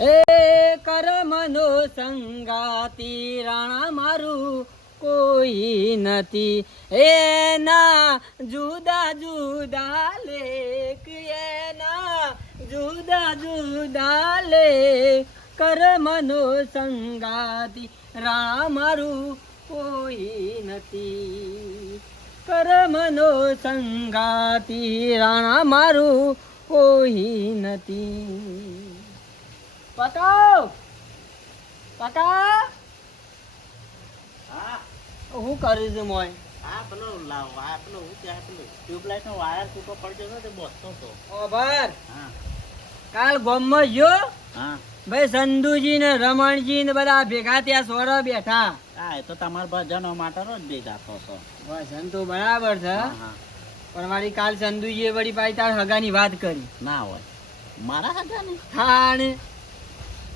એ કરમનો સંગાતી રાણા મારું કોઈ નથી. એના જુદા જુદા લેખ, એના જુદા જુદા લેખ, કરમનો સંગાતી રાણા મારું કોઈ નથી. કર્મનો સંગાતી રાણા મારું કોઈ નથી. પકાવ પકા હા. હું કરી છું મોય. હા પેલો લા- વા- પેલો હું ત્યાં પેલો ટ્યુબલાઇટ નો વાયર તૂટો પડી ગયો તો બોસતો હતો. ઓભર હા. કાલ ગોમમાં ગયો? હા. ભાઈ સંધુજી ને રમણજી ને બધા ભેગા ત્યાં સોરો બેઠા. હા એ તો તમારા ભજનો માટે રોજ ભેગા થશો ભજન તો બરાબર છે પણ મારી કાલ સંધુજીએ વળી પાછી તાર હગાની વાત કરી. ના હોય. મારા હગાની? હા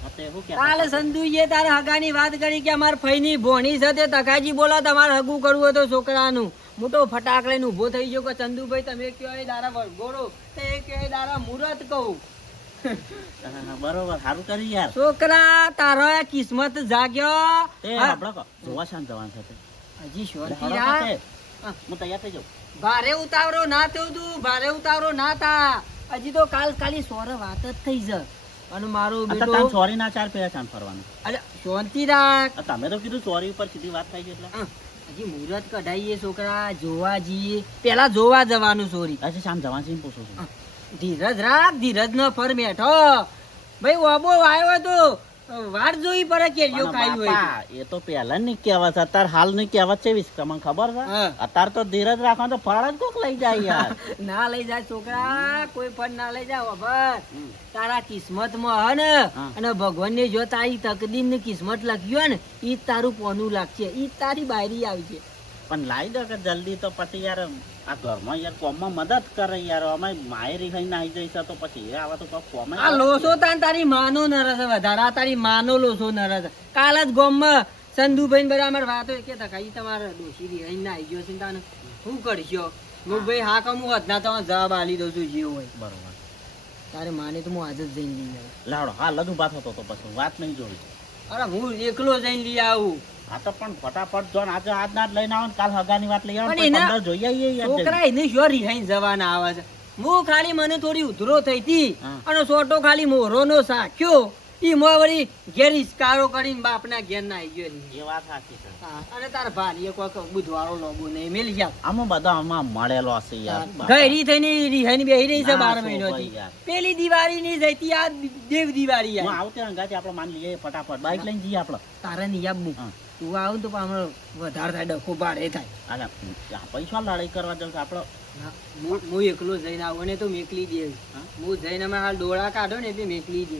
કાલે સંધુજીએ તારા હગાની વાત કરી કે અમાર ફઈની ભોણી સાથે તકાજી બોલા તમારે હગું કરવું હતું તો છોકરાનું. મોટો ફટાક લઈને ઊભો થઈ ગયો કે ચંદુભાઈ તમે કયો એ દારા વરઘોડો તે કયો એ દારા મુહૂર્ત કહું. હા, હા, બરોબર સારું કરી યાર. છોકરા તારો કિસ્મત જાગ્યો. એ આપણે જોવા શાંત જવાનું છે હજી. હા. હું તૈયાર થઈ જાઉં. ભારે ઉતાવળો ના થયું તું ભારે ઉતાવળો ના થા. હજી તો કાલ ખાલી સોર વાત જ થઈ જ. અને મારો બેટો તમે સોરી ના ચાર પેલા ચાંદ ફરવાનું. અરે શાંતિ રાખ. તમે તો કીધું સોરી ઉપર સીધી વાત થઈ છે એટલે. હજી મુહૂર્ત કઢાઈએ છોકરા જોવા જઈએ. પેલા જોવા જવાનું સોરી અચ્છા શામ જવા છે પૂછું છું. ધીરજ રાખ ધીરજ નો ફર બેઠો. ભાઈ ઓબો આવ્યો તો. વાર જોઈ પડે કે જો કાઈ હોય એ તો પહેલા ની કહેવત અત્યાર હાલની કહેવત છે તમને ખબર છે. અત્યારે તો ધીરજ રાખવાનું તો ફળ જ કોક લઈ જાય યાર. ના લઈ જાય છોકરા કોઈ ફળ ના લઈ જાય. બસ તારા કિસ્મતમાં હે ને અને ભગવાન ને જો તારી તકદીરની કિસ્મત લખ્યું હોય ને ઈ તારું પોનું લાગશે. ઈ તારી બાયરી છે. પણ લાવી દો કે જલ્દી તો પછી યાર આ ઘરમાં યાર કોમમાં મદદ કરે યાર અમે માયરી ખાઈને આવી જઈશ તો પછી એ આવા તો કોમે આ લોસો તાન તારી માનો નરસ વધારે તારી માનો લોસો નરસ કાલ જ ગોમમાં સંધુભાઈ ને બધા અમારે વાતો કે તકા ઈ તમારે ડોશી રિહાઈ આવી ગયો છે તાને. શું કરશો? હું ભાઈ હા કમ હું અધના તમે જવાબ આલી દઉં છું જે હોય. બરોબર. તારે માને તો હું આજે જ જઈને લઈ આવ્યો લાવડો હા જ પાછો તો પછી વાત નહીં જોઈ અરે હું એકલો જઈને લઈ આવું. આ તો પણ ફટાફટ જો આજે આજ જ લઈને આવો ને કાલ હગાની વાત લઈ આવો પણ એના- જોઈ આવીએ છોકરા એને શું રિહાઈ જવાના આવે છે. હું ખાલી મને થોડી ઉધરો થઈ હતી અને સોટો ખાલી મોરો સાખ્યો. ઈ મો વળી ઘેર ઇસ્કારો કરીને બાપના ઘેર ના આવી ગયો એ વાત સાચી છે. અને તાર ભારીએ કોઈક બુધવારો લોબો નહીં મેલી જાવ આમાં બધા આમાં મળેલો છે યાર ગયરી થઈને રિહાઈને બેહી રહી છે ના, બાર શું મહિનોથી ભાઈ યાર. પેલી દિવાળી ની જઈતી આ દેવ દિવાળી હું યાર આવું. ત્યાં અંગાથી આપણે માન લઈએ ફટાફટ. બાઈક લઈને જઈએ આપણે તારે ની હા. તું આવ તો પણ વધારે થાય ડખો ભાડે થાય. અરે આપણે પૈસા લડાઈ કરવા જાવ આપણો હું હું એકલો જઈને આવું ને તો મેકલી દે હા? જઈને અમે હાલ ડોળા કાઢો ને તે મેકલી દે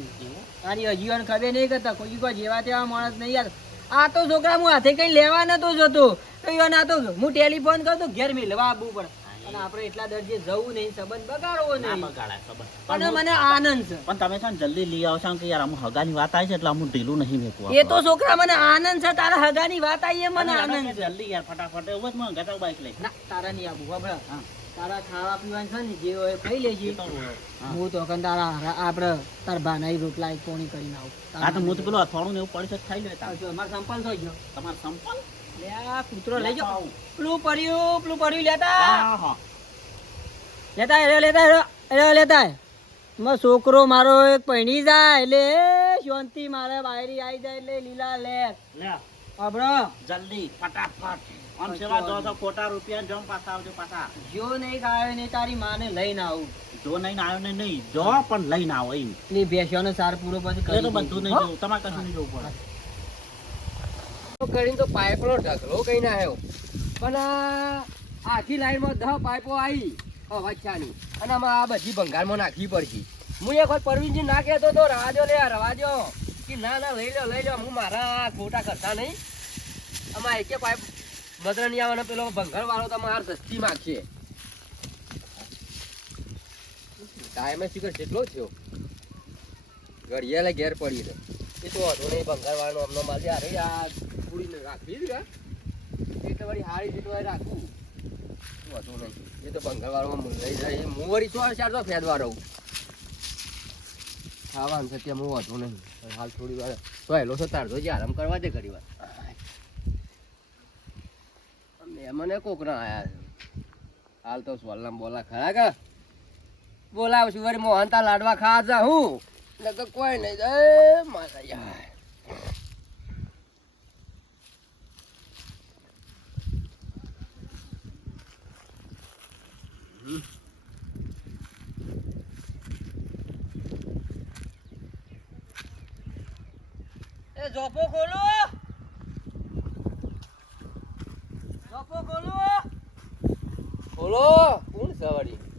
તારી હજીવાને ખબર નહીં કરતા કોઈ કોઈ જેવા તેવા માણસ નહીં યાર. આ તો છોકરા હું હાથે કઈ લેવા નતો જતો. તો આ તો હું ટેલિફોન કરતો ઘેર મેલવા આવવું પડે. અને આપણે એટલા દરજે જવું નહીં સંબંધ બગાડવો નહીં. બગાડાય સંબંધ. પણ મને આનંદ છે. પણ તમે છે ને જલ્દી લઈ આવશો કે યાર અમુક હગાની વાત આવી છે એટલે અમુક ઢીલું નહીં મેકવું એ તો છોકરા મને આનંદ છે તારા હગાની વાત આવી એ મને આનંદ છે. જલ્દી યાર ફટાફટ. એવું જ મને ગતા બાઈક લઈ. ના તારા નહીં આવું હા. તારા ખાવા પીવાનું છે ને જે હોય ખાઈ લેજે. હા. તો કન તારા આપણે તાર ભાનાઈ રોટલા એક પોણી કરીને આવું. આ તો હું તો પેલું અથવાણું ને એવું પડશે છે ખાઈ લે તાર. અમારે સંપલ થઈ ગયો. તમારે સંપલ? કૂતરો લઈ જાઓ પેલું પડ્યું પેલું પડ્યું લેતા. હા, હા. લેતા એ લેતા એ લેતા. મારો છોકરો મારો એક પૈણી જાય એટલે શાંતિ મારે બાયરી આવી જાય એટલે લીલા લે. જલ્દી ફટાફટ. આમ સેવા દો તો ખોટા રૂપિયા જમ પાછા આવજો પાછા. જો નહીં આવ્યો નહીં તારી માને લઈને આવું. જો નહીં આવ્યો ને નહીં. જો પણ લઈને આવો એમ. ની ને સાર પૂરો પછી બધું નહીં જોવું. તમારે કશું નહીં જોવું પડે. કરીને તો પાઇપનો ઢગલો કઈ ના આવ્યો. પણ આખી લાઈનમાં દહ પાઇપો આવી વચ્ચાની. અને આમાં આ બધી ભંગારમાં નાખવી પડશે. હું એક વાર પરવીનજી ના કહેતો તો રવાજો લે રવાજો કે ના ના, લઈ લો લઈ લો હું મારા ખોટા કરતા નહીં. આમાં એકે પાઇપ નહીં આવવાનો પેલો ભંગાર વાળો તમારે સસ્તી માગશે ટાઈમે શીખર કેટલો થયો. ઘડિયાળે ઘેર પડી છે એ તો વાંધો નહીં ભંગાર વાળો અમને માલ અરે આ પૂરીને રાખી જ એટલે વળી હારી સીટ વાળી રાખું. શું નહીં. એ તો ભંગાર વાળો લઈ જાય. હું વળી છો ચાર તો ફેદવા રહું ત્યાં હું વાંધો નહીં. હાલ થોડી વાર. તો હેલો છો, તાર જોજે આરામ કરવા દે ઘડી વાર. મને કોકના આયા હાલ તો સોલના બોલા ખરા કે? બોલાવશું, વળી મોહનતા લાડવા ખાવા હું નકર કોઈ નહીં એ મારા યાર એ જોપો ખોલો જોપો ખોલો બોલો કોણ છે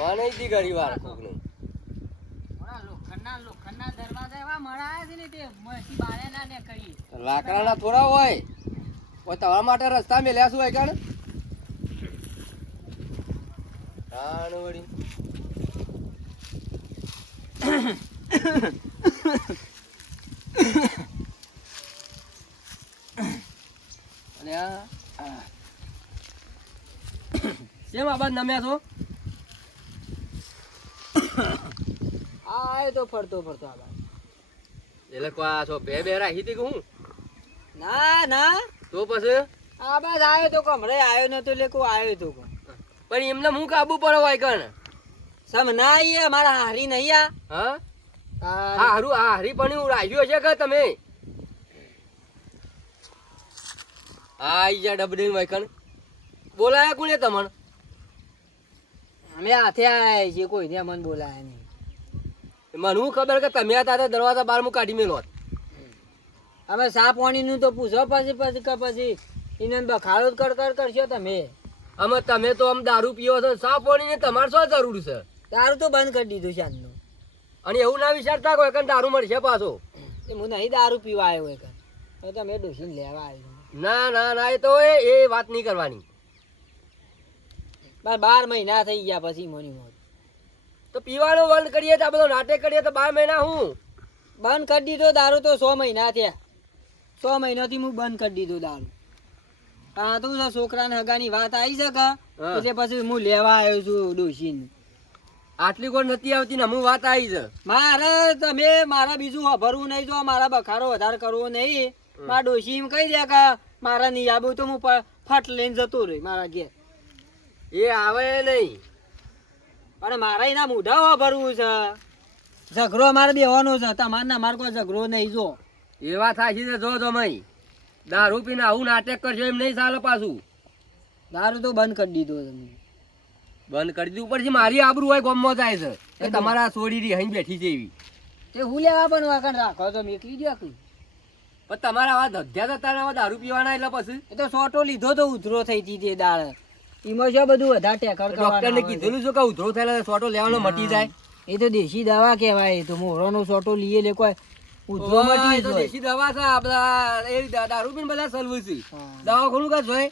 જોવા નહીં દી ઘડી વાર છે ને તે મસી બારે ના થોડા હોય. કોઈ તમારા માટે રસ્તા મેલ્યા શું હોય કણ? અને આ. કેમ આ બાદ નમ્યા છો? આ તો ફરતો ફરતો આ. એટલે કો આ છો બે બે રાખી હતી કે હું? ના ના. તો પછી? આ બાદ આવ્યો તો કમરે આવ્યો નતો એટલે કોઈ આવ્યો તો કો પણ એમને હું કાબુ પડો હોય કણ? સમ ના આઈએ મારા હારી નહીં આ. હા? આ હારું આ હારી પણ હું રાખ્યો હશે કે તમે? આ જા ડબડી કણ બોલાયા કોને તમણ અમે હાથે આવ્યા છીએ કોઈ ને મન બોલાયા નહીં. મને હું ખબર કે તમે હતા દરવાજા બહાર હું કાઢી મેલો અમે સાપ પાણી નું તો પૂછો પછી પછી કે પછી એને બખાડો જ કર કર કરશો તમે. અમે તમે તો આમ દારૂ પીવો છો સા પાણીને તમારે શું જરૂર છે? દારૂ તો બંધ કરી દીધું છે આજનું. અને એવું ના વિચારતા કોઈ કણ દારૂ મળશે પાછો? એ હું નહીં દારૂ પીવા આવ્યો એક તમે ડોસીને લેવા આવ્યો. ના ના ના એ તો એ એ વાત નહીં કરવાની. બાર મહિના થઈ ગયા પછી મોની મોત તો પીવાનું બંધ કરીએ તો આ બધો નાટક કરીએ તો બાર મહિના હું? બંધ કરી દીધો દારૂ તો સો મહિના થયા. સો મહિનાથી હું બંધ કરી દીધો દારૂ. હા તો છોકરાને હગાની વાત આવી છે કે? એટલે પછી હું લેવા આવ્યો છું ડોસીને આટલી કોણ નથી આવતી ને હું વાત આવી છે? મારે તમે મારા બીજું ભરવું નહીં જો મારા બખારો વધારે કરવો નહીં. મારા ડોશી એમ કહી દે કે મારા નહીં આવું તો હું ફટ લઈને જતો રહી મારા ઘેર. એ આવે નહીં. અને મારા એના મોઢા ભરવું છે. ઝઘરો મારે બેવાનો છે. તમારે ના મારે કોઈ ઝઘડો નહીં જો. એવા થાય છે જો તમે દારૂ પીને આવું નાટક કરશો એમ નહીં ચાલે પાછું. દારૂ તો બંધ કરી દીધો તમે બંધ કરી દીધું પછી મારી આબરૂ હોય ગમમાં જાય છે. એ તમારા છોડી રહી અહીં બેઠી છે એવી. તે હું લેવા પણ વાકણ રાખો તો મેકલી દો આખું પણ તમારા આવા ધધ્યા આવા દારૂ પીવાના એટલે પછી? એ તો સોટો લીધો તો ઉધરો થઈ હતી તે દાળ. એમાં છે બધું વધારે ટેકર ડોક્ટર ને કીધેલું છે કે ઉધરો થયેલા સોટો લેવાનો મટી જાય. એ તો દેશી દવા કહેવાય એ તો મોહરાનો સોટો લઈએ લે કોઈ ઉધરો મટી એ તો જ હોય. દેશી દવા છે આપડા એ દારૂ પીને બધા સલવું છે. દવા ખોલું કાં જોય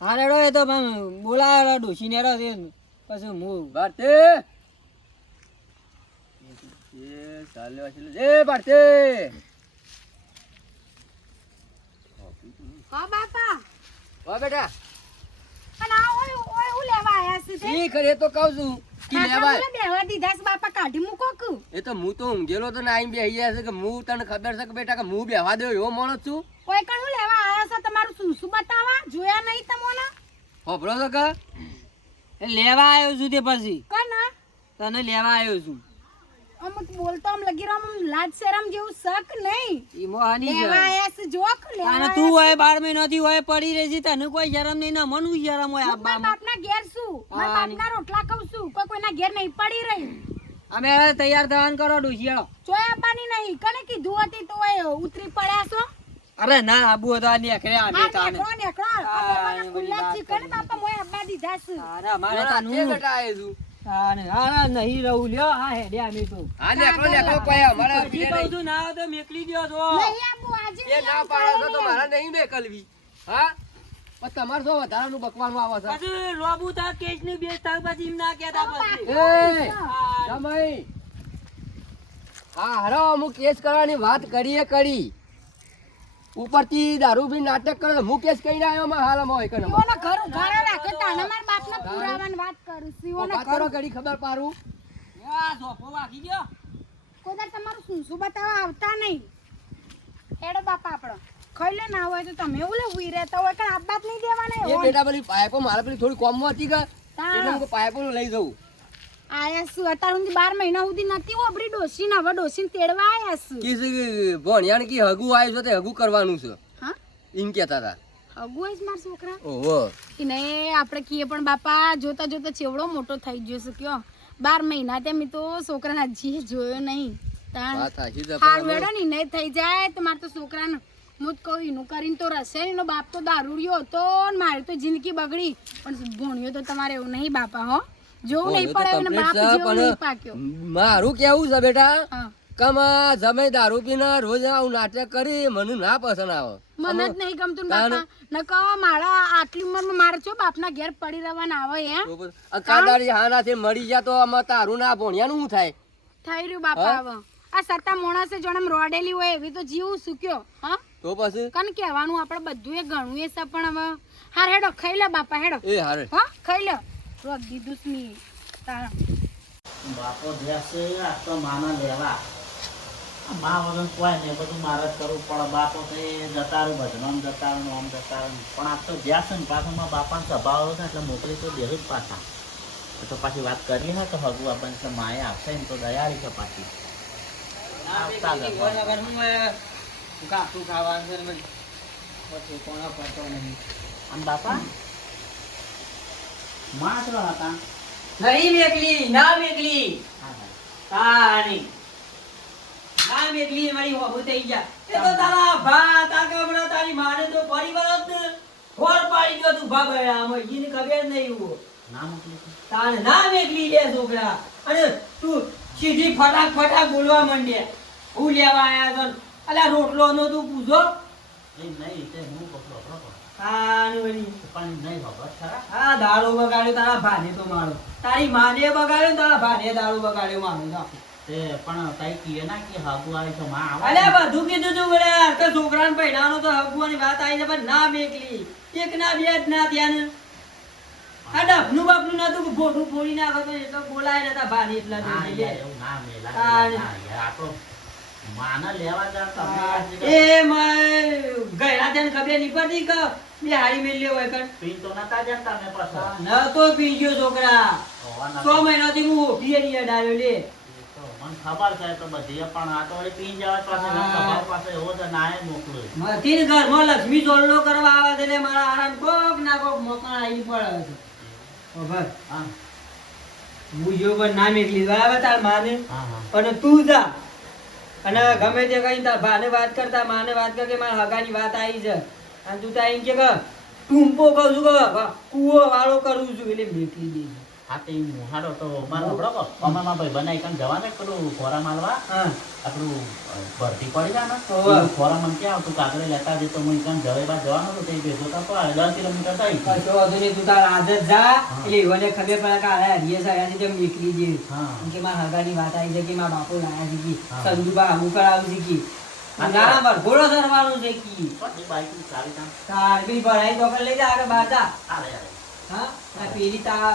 હા રેડો એ તો બોલાવે ડોસી ને રેડો તે પછી હું ભારતે! એ ચાલ્યો હશે એ ભારતી! હા બાપા! ઓ બેટા પણ આ ઓય ઓય હું લેવા આયા છે ઈ ખરે તો કહું છું. કે બેહવા દીધા છે બાપા કાઢી મૂકો કુ. એ તો હું તો ઊંઘેલો તો ને બેહી ગયા છે કે હું તને ખબર છે કે બેટા કે હું બેહવા દઉં એવો માણસ છું? ઓય કણ હું લેવા આયા છો તમારું શું શું બતાવા જોયા નહીં તમોને? હોભળો છો કે? એ લેવા આવ્યો છું તે પછી. કના તને લેવા આવ્યો છું. અમુક બોલતો આમ લગી રહ્યો આમ લાજ શરમ જેવું શક નહીં. ઈ મોહાની છે. લેવા આયા છે જોક લેવા અને તું. હોય બાર મહિનાથી હોય પડી રહી છે તને કોઈ શરમ નહીં ને મનુ શરમ હોય હું મારા બાપના ઘેર છું. મારા બાપના રોટલા ખાઉં છું. કોઈ કોઈના ઘેર નહીં પડી રહી. અમે તૈયાર થવાનું કરો ડોશિયાળો. જોયા આપવાની નહીં. કને કીધું હતી તો એ ઉતરી પડ્યા છો? અરે ના આબુ તો આ નેકરે આ ને તાને આ નેકરો નેકરો આ એ ખુલ્લા વાત છે કને બાપા મોય અબ્બા દીધા છે? અરે મારે તાનું હાથે બેટા આયો છું. નહીં રહું. લ્યો હા હેડે અમે તો હા. નેકળો નેકળો કોઈ અમારા પછી કહું છું ના તો મેકલી દ્યો છો. નહીં આબુ આજે એ ના પાડો તો મારા નહીં મેકલવી. હા? પણ તમારે તો વધારાનું બકવાનું આવે છે. પછી લોબુ તા કેસની બેસ તા પછી એમ ના કહેતા પછી. એ હા. સમય. હા હરો અમુક કેસ કરવાની વાત કરીએ કરી. ઉપરથી દારૂ પી નાટક કરે હું કેસ કહીને આવ્યો માં હોય કે ન હોય. શિવોના ઘર ઉઘાડા રાખે તાણે મારા બાપના પુરાવાન વાત કરું. શિવોના ઓના ઘર કરો ઘડી ખબર પારું આ ધોકો વાગી ગયો. કોદાર તમારું શું શું બતાવા આવતા નહીં. એડો બાપા આપણો. ખાઈ લે ના હોય તો તમે એવું લેવું ઉઈ રહેતા હોય કે આબાદ નહીં દેવાના એ બેટા પેલી પાઇપો મારા પેલી થોડી કોમ હતી કે? એટલે હું પાઇપો લઈ જઉં. આયા શું? અત્યાર સુધી બાર મહિના સુધી નથી ઓબરી ડોસીને હવે ડોસીને તેડવા આયા શું? કે છે કે ભણ્યાને આવ્યું છે તે હગુ કરવાનું છે? હા? એમ કહેતા હતા અગું જ મારા છોકરા? ઓહો. એને આપણે કહીએ પણ બાપા જોતા જોતા ચેવડો મોટો થઈ ગયો છે કયો. બાર મહિના તેમ તો છોકરાના જી જોયો નહીં. હાર વેડો ને નહીં થઈ જાય તો મારે તો છોકરાને હું જ કહું એનું કરીને તો રસે ને એનો બાપ તો દારૂડિયો હતો ને મારી તો જિંદગી બગડી. પણ ભણ્યો તો તમારે એવું નહીં બાપા હો. જોવું નહીં પડે complete બાપ જેવો નહીં પાક્યો. મારું કેવું છે બેટા? કમા જમે દારૂ પીને રોજ આવું નાટક કરી મને ના પસંદ આવે. મને જ નહીં ગમતું બાપા. ન કહો મારા આટલી ઉંમરમાં મારે છો બાપના ઘેર પડી રહેવાના આવે હે તો હાના આ મરી જા તો આમાં તારું ના ભણ્યાનું શું થાય? થઈ રહ્યું બાપા હવે. આ સત્તા મોણસે જોડે રોડેલી હોય એવી તો જીવ સુક્યો હા? તો પછી? કન કહેવાનું આપણે બધું એ ઘણું એ છે પણ હવે. હાર હેડો ખાઈ લે બાપા હેડો. એ હારે. હા ખાઈ લે. રોક દીધું જ નહીં. તારા. બાપો દેશે આ તો માના લેવા. મા વગર કોઈ ને બધું મારે જ કરવું પણ બાપો તો એ જતારું આમ જતારું આમ જતારું પણ આ તો છે ને પાછો મારા બાપાનો સ્વભાવ હતો એટલે મોકલી તો દેવું જ પાછા. તો પાછી વાત કરી ને તો હગુ આપણને તો માએ આપશે ને તો દયાળી છે પાછી. આવતા કાપું ખાવાનું છે પતો નહીં. અને બાપા? માં તો હતા. નહીં મેકલી ના મેકલી. તાણી ના મેકલી મારી હોબુ થઈ ગયા. એ તો તારા ભા તાકા બડા તારી માને તો પડી જ ખોર પાડી ગયો તું ભા બડા આમ. ઈને ખબર નહીં હું ના મોકલી છે? ના મેકલી લે છોકરા. અને તું સીધી ફટાક ફટાક બોલવા માંડે હું લેવા આયા છો અલ્યા રોટલો નો તું પૂછો? એ નહીં તે હું પકડો. તારા તો માને બગાડ્યો ને તારા ભાને દારૂ બગાડ્યો મારો પણ કઈ કીએ ના કે હાગુ આવી તો માં આવે. અલ્યા બધું કીધું તું બોલ્યા કે છોકરાને પૈડાનો તો હગવાની વાત આવી છે પણ ના મેકલી. એક ના બે જ ના ત્યાં ને. આ ડફનું બાપનું ના તું ભોટું ફોડી નાખો તો એટલો બોલાય નતા ભાને એટલા ના યાર, એવું ના મેલા તાણ. એ માય ગયડા ખબર નહીં પડતી કે બે હારી મેલ્યો હોય કણ પીન તો નતા જતા તમે પાછા. ન તો પી ગયો છોકરા. હોવા નતા. છ હું ઓઠીએ નહીં અડાડ્યો લે. મને ખબર છે તો બધી પણ આ તો વળી પીન જવા પાસે. પાસે એવો તો ના એ મોકલું માથી ઘરમાં લક્ષ્મી ચોરલો કરવા આવે છે મારા આરામ કોક ના કોક મોકણ આવી પડે છે. હા. હું જો પણ નામ મેકલી. બરાબર તાર માને? હા હા. તું જા. અને ગમે તે કઈ તાર ભાને વાત કરતા, માને વાત કર કે મારા હગાની વાત આવી છે. અને તું તા એમ કે ટૂંપો કહું છું કે કૂવો વાળો કરું છું. એટલે મેકલી દે હા મુહાડો હાડો તો મારો બરાબર અમે માં ભાઈ બનાઈ કામ જવા ને પેલું ખોરા માલવા આપણું ભરતી પડી જાય ને. ખોરા મને ક્યાં આવતું? કાગળે લેતા જતો હું કામ જવે બાદ જવાનું તો તે ભેગો તો પડે દસ કિલોમીટર થઈ કશો વાંધો નહીં તું તાર આજે જા એટલે ઈવને ખબર પડે કે આ હરીએ છે અહીંયાથી તેમ નીકળી હા. કે મારા હગાની વાત આવી છે કે મારા બાપુ લાયા છે કે. હા. સંજુબા અમુક કરાવું છે કે. હા. ના સરવાનું છે કી. પછી બાઈક સારી કામ તાર બી ભરાઈ તો લઈ જા આગળ બહાર જા. આલે આલે હા? પેલી તાર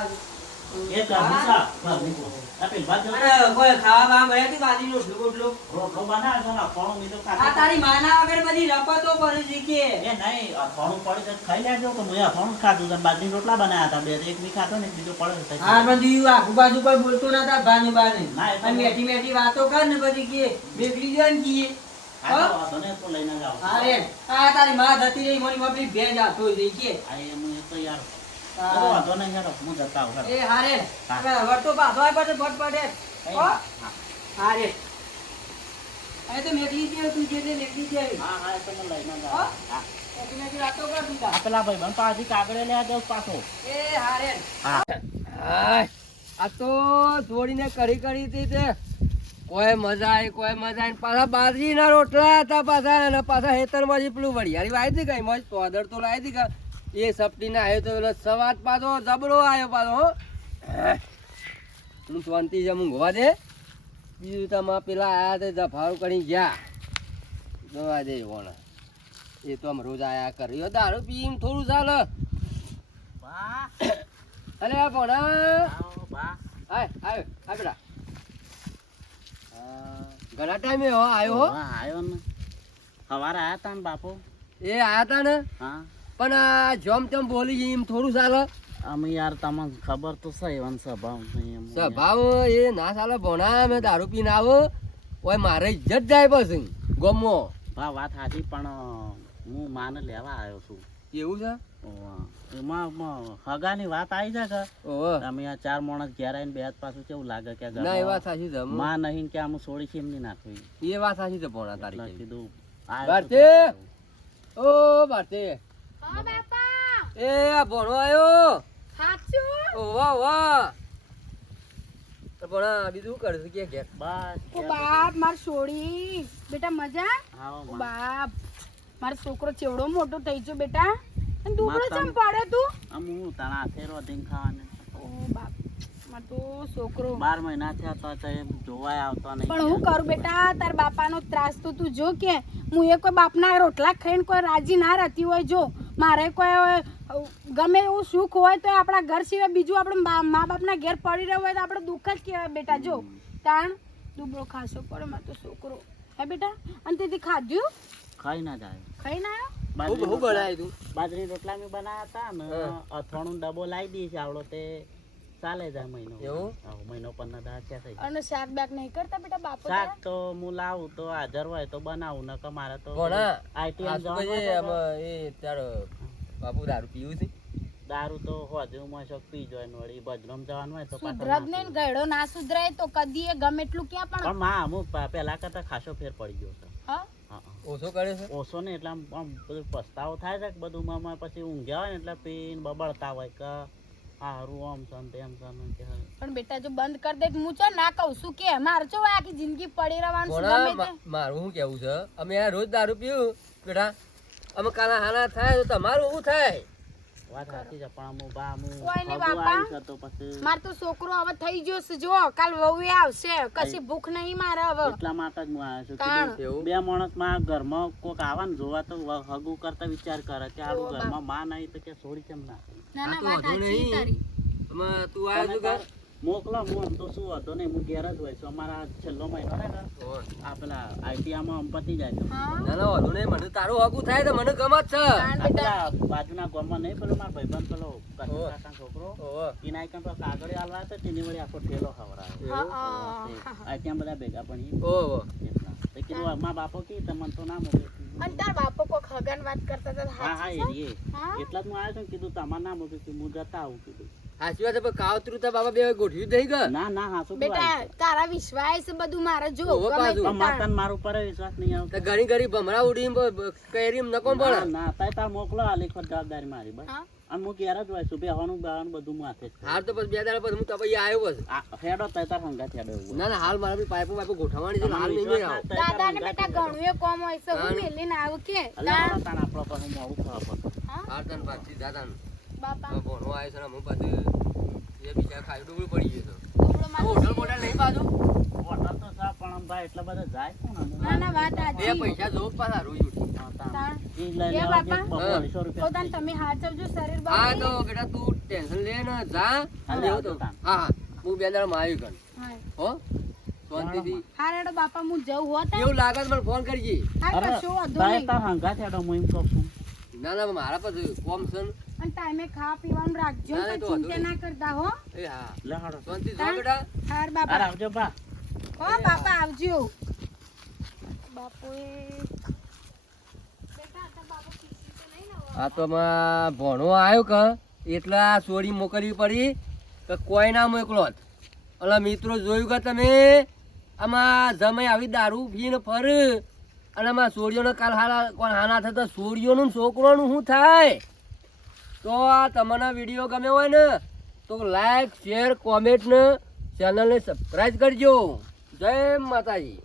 એ ચાલી સા ભાગી પો આ બાદ અને કોઈ ખાવા બા મળ્યા કે બાજી રોટલો બોટલો રોટલો બનાવે છે ને ફોણું મીઠું આ તારી માના વગર બધી રપતો પડે છે કે? એ નહીં આ ફોણું પડી તો ખાઈ લેજો કે હું આ ખાધું છે. બાજરી રોટલા બનાયા હતા બે એક બી ખાતો ને બીજો પડે હા બધું કોઈ બોલતો ભાનુ બાને. ના, તો અને મેઠી મેઠી વાતો કર ને બધી કે બેકડી જો ને કીએ. આ તો તો લઈને હા આ તારી માં જતી રહી મોની મપલી ભેજ આતો જઈ કે આ એ તો યાર વાંધો નહીં હેડો, હું જતા આવું એ હારે. વળતો પાછો આય પાછો ફટ ફટ હે. કઈ હો? હા. હારે. હવે તો મેકલી જે મેકલી હા હા લઈને. હા? પેલા ભાઈ બન પાછી કાગળે એ હારે. આ તો જોડીને કરી કરી હતી તે. કોઈ મજા આવી કોઈ મજા આવી. પાછા બાજરીના રોટલા હતા પાછા અને પાછા માં પેલું વડિયાળી વાવી હતી કઈ મજ પોદર તો લાવી હતી કે એ સપટીને આવ્યો તો પેલો સવાદ પાછો જબરો આવ્યો પાછો હું. શાંતિ છે ગોવા દે. બીજું તમારે પેલા આયા તે જફારું કરી ગયા. જોવા દે કોણ એ તો આમ રોજ આયા કર્યો દારૂ એમ થોડું ચાલે. અરે આ ભણા. આવો આવ્યો હા બેટા હા ઘણા ટાઈમે હો આવ્યો હો. આવ્યો ને. સવારે આયા તા ને બાપુ? એ આયા તા ને હા. પણ આ જમ તેમ બોલી એમ થોડું ચાલે. અમે યાર તમને ખબર તો છે એવાનો સ્વભાવ નહીં. સ્વભાવ એ ના ચાલે ભણા અમે દારૂ પીને આવો ઓય મારે ઇજ્જત જાય પછી ગમો. હા વાત સાચી પણ હું માને લેવા આવ્યો છું. એવું છે? એમાં હગાની વાત આવી છે કે? અમે આ ચાર માણસ ઘેર આવીને બે પાછું કેવું લાગે કે ના એ વાત સાચી છે. માં નહીં કે આમ છોડી છે એમની નાખવી. એ વાત સાચી છે ભણા તારી કીધું ભારતી! ઓ ભારતી હા બાપા. એ આ ભણો આયો. સાચું ઓ વાહ વાહ. તો ભણા બીજું કરે છે કે ઘેર? બસ ઓ બાપ માર છોડી બેટા મજા? હા બાપ. મારો છોકરો ચેવડો મોટો થઈ ગયો બેટા. અને દુબળો ચમ પડે તું? આમ હું તણા ફેરો રોધીને ખાવાને. ઓ બાપ. માર તો છોકરો. 12 મહિના થયા તો તો એમ જોવાય આવતો નહીં. પણ હું કરું બેટા? તાર બાપાનો ત્રાસ તો તું જો કે. હું એ કોઈ બાપના રોટલા ખાઈને કોઈ રાજી ના રહેતી હોય જો. મારે કોઈ ગમે એવું સુખ હોય તો આપણા ઘર સિવાય બીજું આપણે મા- મા બાપના ઘેર પડી રહ્યો હોય તો આપણે દુઃખ જ કહેવાય બેટા. જો તાણ દુબળો ખાસો પડે મારે તો છોકરો. હે બેટા અને તેથી ખાધ્યું ખાઈ ના જાય. ખાઈ ના આવ્યો? બાજરી રોટલા મેં બનાવ્યા હતા ને અથાણું ડબ્બો લાવી દઈએ છે આવડો તે. ચાલે જાય મહિનો. એવું? મહિનો પણ થયા થઈ અને શાક બાક નહીં કરતા બેટા બાપો શાક તો હું લાવું તો હાજર હોય તો બનાવું નકર મારે તો ભણા આઈટીએમ આમાં એ તારો બાપુ દારૂ પીવું છે? દારૂ તો હોજુમાં શોખ પી જોય ને વળી. બજરમ જવાનું હોય તો પાછો સુધરજ ને ગયડો ના સુધરાય તો કદી એ ગમે એટલું ક્યાં પણ. પણ માં અમુક પેલા કરતા ખાસો ફેર પડી ગયો છે હા. ઓછો કરે છે? ઓછો ને એટલે આમ બધું પસ્તાવો થાય છે બધું માં પછી ઊંઘ્યા હોય ને એટલે પીન બબડતા હોય કે હારું આમ છે ને તેમ છે કે પણ બેટા જો બંધ કરી દે હું છે ના કહું? છું કે? મારે છો આખી જિંદગી પડી રહેવાનું છે? ગમે મારું શું કેવું છે? અમે આ રોજ દારૂ પીવું? બેટા અમે કાલા હાના થાય તો તમારું શું થાય? વાત સાચી છે પણ અમુક બા અમુક કોઈ નહીં બાપા. તો પછી માર તો છોકરો હવે થઈ ગયો છે જો કાલ વહુ આવશે કશી ભૂખ નહીં મારે હવે એટલા માટે જ હું આવ્યો છું તાણ. કીધું, એવું? બે માણસમાં ઘરમાં કોક આવે ને જોવા તો હગુ કરતા વિચાર કરે કે આવું. ઘરમાં માં નહીં તો કે છોડી કેમ ના ના ના વાત સાચી તારી તું આવ્યો છું ઘર તાર મોકલો હું આમ તો શું હતો નહીં હું ઘેર જ હોય છું. અમારા છેલ્લો મહિનો ને આ પેલા આઈટીઆમાં આમ પતી જાય છે. ના ના વાંધો નહીં મને તારું હગું થાય તો મને ગમત છે. તાણ આ બેટા પેલા બાજુના ગામમાં નહીં પેલો મારો ભાઈબંધ પેલો છોકરો એના કાગળ હાલવા તેની વળી આખો ઠેલો ખવડાવ્યો હા, હા. આ ત્યાં બધા ભેગા પણ ઓહો. મા બાપો કી તમને તો ના મોકલે. અને બાપો કો હગન વાત કરતા હતા હા હા એ છે? એ એટલા જ હું આવ્યો છું કીધું તમારે ના મોકલે. હું જતા આવું કીધું. સાચી વાત પણ કાવતરું તો બાબા બે ગોઠવી દઈ ગયો ના ના હા બેટા તારા વિશ્વાસ બધું મારે જો. તે પણ માતા તાણ. ને વિશ્વાસ નહીં આવતો ઘણી ઘણી ભમરા ઉડી કેરી નકો પડે ના તાય તાર મોકલો આ લેખો જવાબદારી મારી બસ? અને હું ઘેર જ હોય સુબે બેહવાનું બેહવાનું બધું કરું. હાલ તો બસ બે દાડા પછી હું તો પછી આવ્યો બસ હેડો તાય તાર હંગાત હેડો ના ના હાલ મારે બી પાઇપો પાઇપો ગોઠવવાની છે હાલ નહીં આવ દાદા ને બેટા ઘણું એ કોમ હોય છે હું. મેલીને આવું કે તાણ. આપણો પર હું આવું ખાવા હા? હાલ તન પાછી દાદા બાપા. ભણો આવ્યો છે ને હું પાછું એ બીજા ખાઈ ડુબળું પડી ગયું દુબળો છે મારો હોટલ મોટલ નહીં પાછું હોટલ તો સા પણ ભાઈ એટલા બધા જાય કોણ ના ના વાત બે પૈસા પાછા રોજ ઉઠી. તમે હાચવજો શરીર હા તો બેટા તું ટેન્શન લે ને જા. હાલે લેવો આવજો તો તાન. હા હા. હું બે દાડા માં આવી ગયો. હો. શાંતિથી. હા રેડો બાપા હું જઉં હો એવું લાગે મને ફોન કરજે. હા અરે, કશો વાંધો તાય નહીં. તાર હંગાત હેડો હું એમ કહું છું. ના ના મારા પાસે કોમ છે ને. અને ટાઈમે ખાવા પીવાનું રાખજો ચિંતા ના કરતા હો. એ હા. લે હેડો. શાંતિ જો બેટા. હાર બાપા. આવજો બા. હો બાપા આવજો. બાપુએ? આ તો માં ભણો આવ્યો કે એટલે આ સોરી મોકલવી પડી કે કોઈ ના મોકલો એટલે મિત્રો જોયું કે તમે? આમાં જમાઈ આવી દારૂ પીને ફર. અને આમાં સોરીઓને કાલ હાલા કોણ હાના થતા? સોડીઓનું ને છોકરોનું શું થાય? તો આ તમારા વીડિયો ગમે હોય ને, તો લાઈક શેર કોમેન્ટ ને ચેનલને સબસ્ક્રાઈબ કરજો. જય માતાજી.